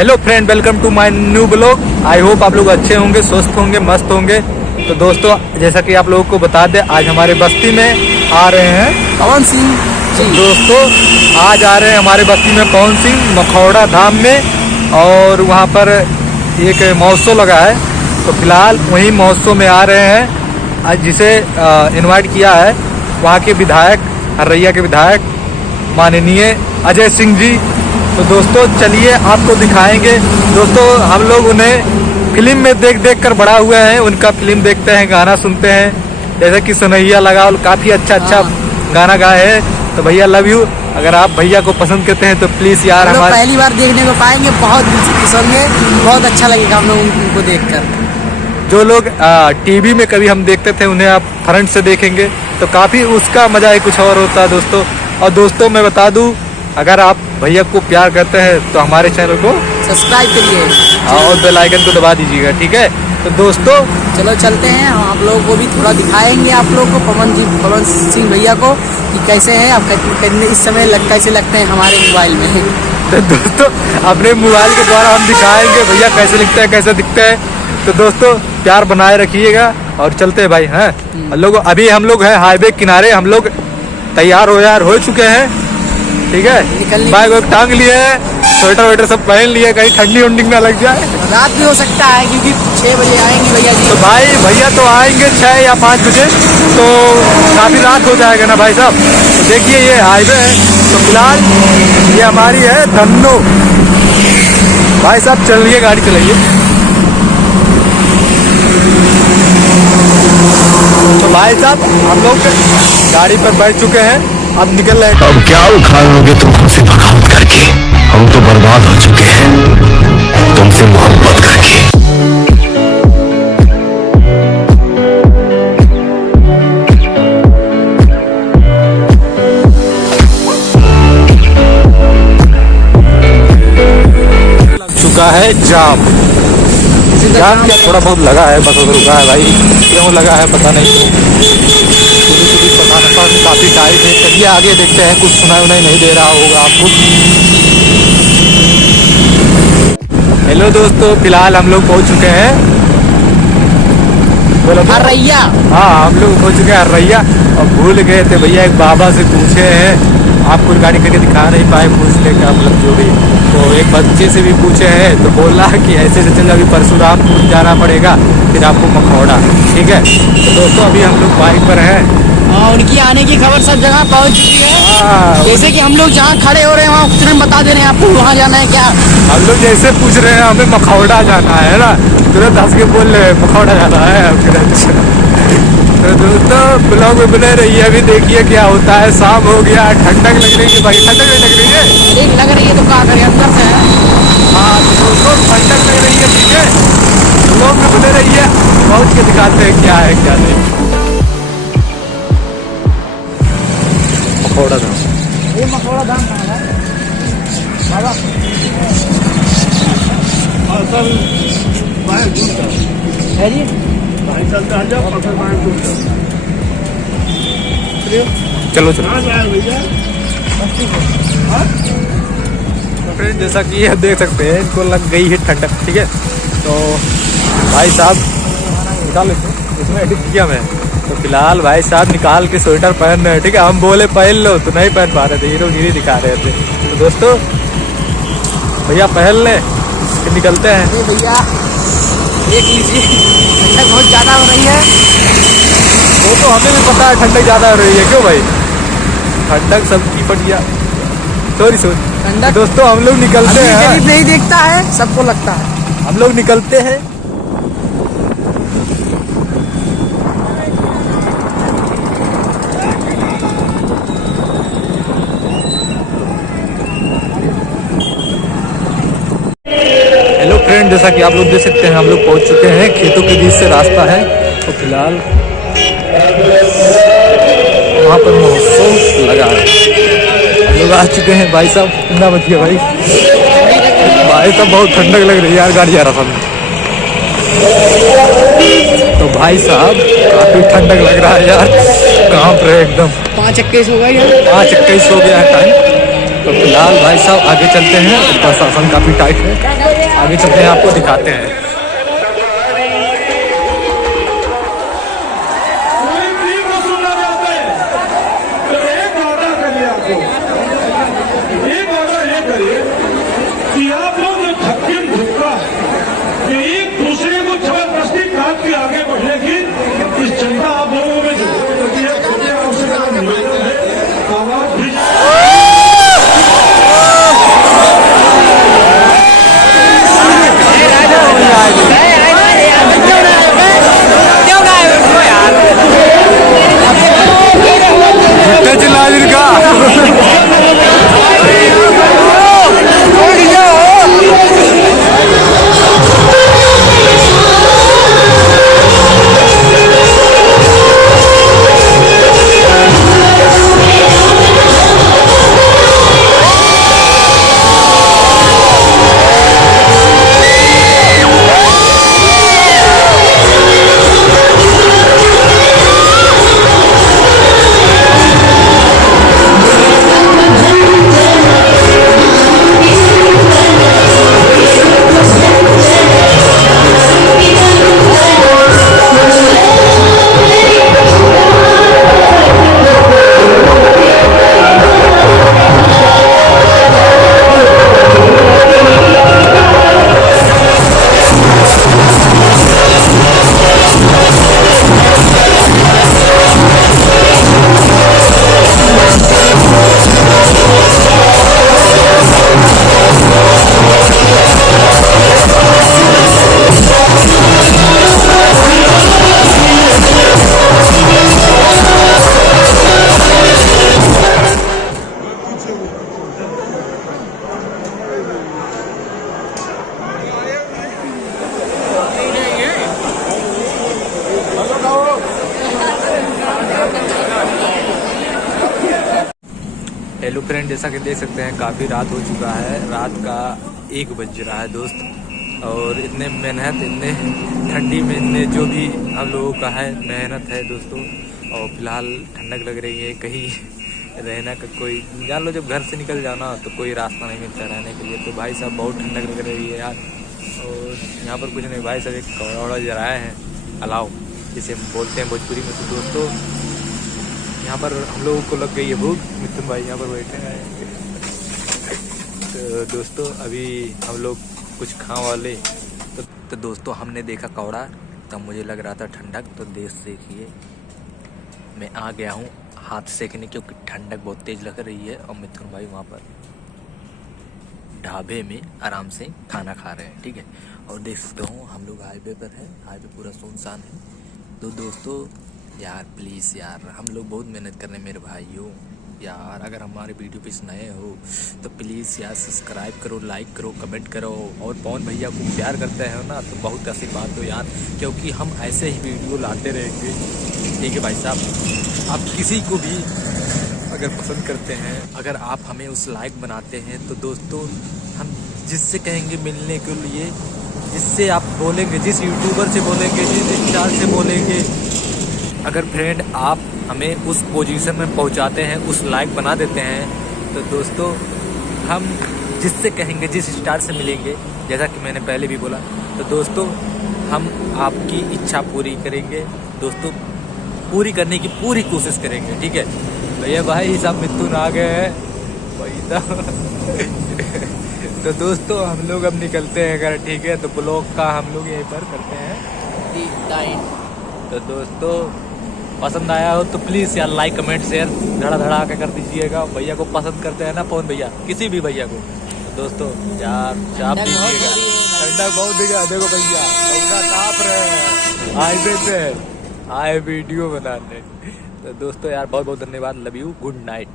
Hello friend, welcome to my new blog. I hope आप लोग अच्छे होंगे, स्वस्थ होंगे, मस्त होंगे। तो दोस्तों, जैसा कि आप लोगों को बता दें, आज हमारे बस्ती में आ रहे हैं पवन सिंह तो जी। दोस्तों, आज आ रहे हैं हमारे बस्ती में पवन सिंह मखौड़ा धाम में। और वहाँ पर एक महोत्सव लगा है, तो फिलहाल वहीं महोत्सव में आ रहे हैं। आज जिसे इनवाइट किया है वहाँ के विधायक, हर्रैया के विधायक माननीय अजय सिंह जी। तो दोस्तों चलिए आपको दिखाएंगे। दोस्तों, हम लोग उन्हें फिल्म में देख कर बड़ा हुए हैं, उनका फिल्म देखते हैं, गाना सुनते हैं। जैसे कि सुनैया लगाओ, काफ़ी अच्छा गाना गाए हैं। तो भैया लव यू। अगर आप भैया को पसंद करते हैं तो प्लीज़ यार हमारे पहली बार देखने को पाएंगे, बहुत पसंद है, बहुत अच्छा लगेगा हम लोग उनको देखकर। जो लोग टीवी में कभी हम देखते थे, उन्हें आप फ्रंट से देखेंगे तो काफ़ी उसका मज़ा ही कुछ और होता है दोस्तों। और दोस्तों मैं बता दूं, अगर आप भैया को प्यार करते हैं तो हमारे चैनल को सब्सक्राइब करिए और बेल आइकन को दबा दीजिएगा, ठीक है। तो दोस्तों चलो चलते हैं, हम आप लोगों को भी थोड़ा दिखाएंगे, आप लोगों को पवन सिंह भैया को कि कैसे हैं आप, इस समय कैसे लगते हैं हमारे मोबाइल में। तो दोस्तों अपने मोबाइल के द्वारा हम दिखाएंगे भैया कैसे लिखते हैं, कैसे दिखते हैं। तो दोस्तों प्यार बनाए रखिएगा और चलते हैं भाई। हैं लोग, अभी हम लोग हैं हाईवे किनारे, हम लोग तैयार हो चुके हैं, ठीक है। बैग वैग टांग लिए हैं, स्वेटर वेटर सब पहन लिए, कहीं ठंडी उंडी ना लग जाए। रात भी हो सकता है क्योंकि 6 बजे आएंगे भैया जी। तो भाई भैया तो आएंगे 6 या 5 बजे, तो काफ़ी रात हो जाएगा ना भाई साहब। तो देखिए ये हाईवे है, तो फिलहाल ये हमारी है धन्नो। भाई साहब चलिए, गाड़ी चलाइए। तो भाई साहब हम लोग गाड़ी पर बैठ चुके हैं, अब निकल रहे हैं। अब क्या उखाड़ लोगे तुम हमसे बगावत करके? हम तो बर्बाद हो चुके हैं तुमसे मोहब्बत करके। चुका है जाम क्या थोड़ा बहुत लगा है, बस रुका है भाई। क्यों लगा है पता नहीं, पता नहीं, काफ़ी टाइट है। चलिए आगे देखते हैं, कुछ सुनाई नहीं दे रहा होगा आपको। हेलो दोस्तों, फिलहाल हम लोग पहुंच चुके हैं हर्रैया। हाँ, हम लोग पहुंच चुके हैं हर्रैया। और भूल गए थे भैया, एक बाबा से पूछे हैं, आपको गाड़ी करके दिखा नहीं पाए, पूछ ले क्या मतलब जो भी। तो एक बच्चे से भी पूछे हैं, तो बोला कि ऐसे चल, अभी परशुराम जाना पड़ेगा, फिर आपको मखौड़ा, ठीक है। तो दोस्तों अभी हम लोग बाइक पर हैं। उनकी आने की खबर सब जगह पहुंच चुकी है। जैसे कि हम लोग जहाँ खड़े हो रहे हैं वहाँ तुरंत बता दे रहे हैं आपको वहाँ जाना है क्या। हम लोग जैसे पूछ रहे हैं हमें मखौड़ा जाना है ना, तुरंत हंस के बोल रहे हैं मखौड़ा जाना है। तो दोस्तों ब्लॉग में बने रहिए, अभी देखिए क्या होता है। शाम हो गया, ठंडक लग रही है भाई, ठंडक नहीं लग रही है? लग रही है तो क्या करें, अंदर से है। हाँ दोस्तों ठंडक लग रही है, ठीक है। ब्लॉग में बने रहिए, पहुँच के दिखाते हैं क्या है क्या नहीं। मखौड़ा धाम, ये मखौड़ा धाम कहाँ है बाबा? है जी, चलो चलो। फ्रेंड जैसा कि ये देख सकते हैं, इनको लग गई है ठंडक, ठीक है। तो भाई साहब निकाल लेते हैं, इसमें एडिट किया मैं। तो फिलहाल भाई साहब निकाल के स्वेटर पहन रहे हैं, ठीक है। हम बोले पहन लो तो नहीं पहन पा रहे थे, हीरोगिरी दिखा रहे थे। तो दोस्तों भैया पहन लें, फिर निकलते हैं। भैया देख लीजिए, ठंडक बहुत ज़्यादा हो रही है। वो तो हमें भी पता है ठंडक ज़्यादा हो रही है, क्यों भाई, ठंडक सब निपट गया। सॉरी ठंडक दोस्तों हम लोग निकलते हैं। गरीब नहीं देखता है, सबको लगता है। हम लोग निकलते हैं। हेलो फ्रेंड, जैसा कि आप लोग देख सकते हैं, हम लोग पहुंच चुके हैं, खेतों के बीच से रास्ता है। तो फिलहाल वहाँ पर महोत्सव लगा है, हम लोग आ चुके हैं। भाई साहब कितना बच गया भाई, भाई साहब बहुत ठंडक लग रही है यार, गाड़ी आ रहा था। तो भाई साहब काफ़ी ठंडक लग रहा है यार, कांप रहे एकदम। 5:21 हो गई है, 5:21 हो गया है टाइम। तो फिलहाल भाई साहब आगे चलते हैं, प्रशासन काफ़ी टाइट है। आगे चलते हैं, आपको दिखाते हैं। कि आप लोग जो धक्के धुक्का कि एक दूसरे को जबरदस्ती काट के आगे बढ़ने की इस जनता आप लोगों में जो आपसे निवेदन है, आवाज भी हेलो फ्रेंड, जैसा कि देख सकते हैं काफ़ी रात हो चुका है। रात का 1 बज रहा है दोस्त, और इतने मेहनत, इतने ठंडी में इतने जो भी हम लोगों का है मेहनत है दोस्तों। और फिलहाल ठंडक लग रही है, कहीं रहना का कोई जान लो, जब घर से निकल जाओ ना तो कोई रास्ता नहीं मिलता रहने के लिए। तो भाई साहब बहुत ठंडक लग रही है यार। और यहाँ पर कुछ नहीं, भाई साहब एक कौड़ा जराए हैं अलाव, जिसे हम बोलते हैं भोजपुरी में। तो दोस्तों यहाँ पर हम लोगों को लग गई है भूख। मिथुन भाई यहाँ पर बैठे हैं। तो दोस्तों अभी हम लोग कुछ खाने वाले, तो दोस्तों हमने देखा कौड़ा, तब मुझे लग रहा था ठंडक। तो देख देखिए मैं आ गया हूँ हाथ सेकने, क्योंकि ठंडक बहुत तेज़ लग रही है। और मिथुन भाई वहाँ पर ढाबे में आराम से खाना खा रहे हैं, ठीक है। और देख सकते हो हम लोग हाईवे पर हैं, हाईवे पूरा सुनसान है। तो दोस्तों यार प्लीज़ यार, हम लोग बहुत मेहनत कर रहे हैं मेरे भाइयों यार। अगर हमारे वीडियो पे नए हो तो प्लीज़ यार सब्सक्राइब करो, लाइक करो, कमेंट करो। और पवन भैया को प्यार करते हैं ना तो बहुत आशीर्वाद दो यार, क्योंकि हम ऐसे ही वीडियो लाते रहेंगे, ठीक है भाई साहब। आप किसी को भी अगर पसंद करते हैं, अगर आप हमें उस लाइक बनाते हैं, तो दोस्तों हम जिससे कहेंगे मिलने के लिए, जिससे आप बोलेंगे, जिस यूट्यूबर से बोलेंगे, जिस स्टार से बोलेंगे, अगर फ्रेंड आप हमें उस पोजीशन में पहुंचाते हैं, उस लायक बना देते हैं, तो दोस्तों हम जिससे कहेंगे, जिस स्टार से मिलेंगे, जैसा कि मैंने पहले भी बोला, तो दोस्तों हम आपकी इच्छा पूरी करेंगे दोस्तों, पूरी करने की पूरी कोशिश करेंगे, ठीक है भैया। भाई सब मिथुन आ गए हैं भाई साहब। तो दोस्तों हम लोग अब निकलते हैं अगर, ठीक है। तो ब्लॉग का हम लोग यहीं पर करते हैं। तो दोस्तों पसंद आया हो तो प्लीज़ यार लाइक कमेंट शेयर धड़ा धड़ा के कर दीजिएगा। भैया को पसंद करते हैं ना पवन भैया, किसी भी भैया को। तो दोस्तों यार चाप दीजिएगा, ठंडक बहुत दिखा। देखो भैया कौड़ा ताप रहे हैं हाईवे पे, आए वीडियो बनाने। तो दोस्तों यार बहुत बहुत धन्यवाद, लव यू, गुड नाइट।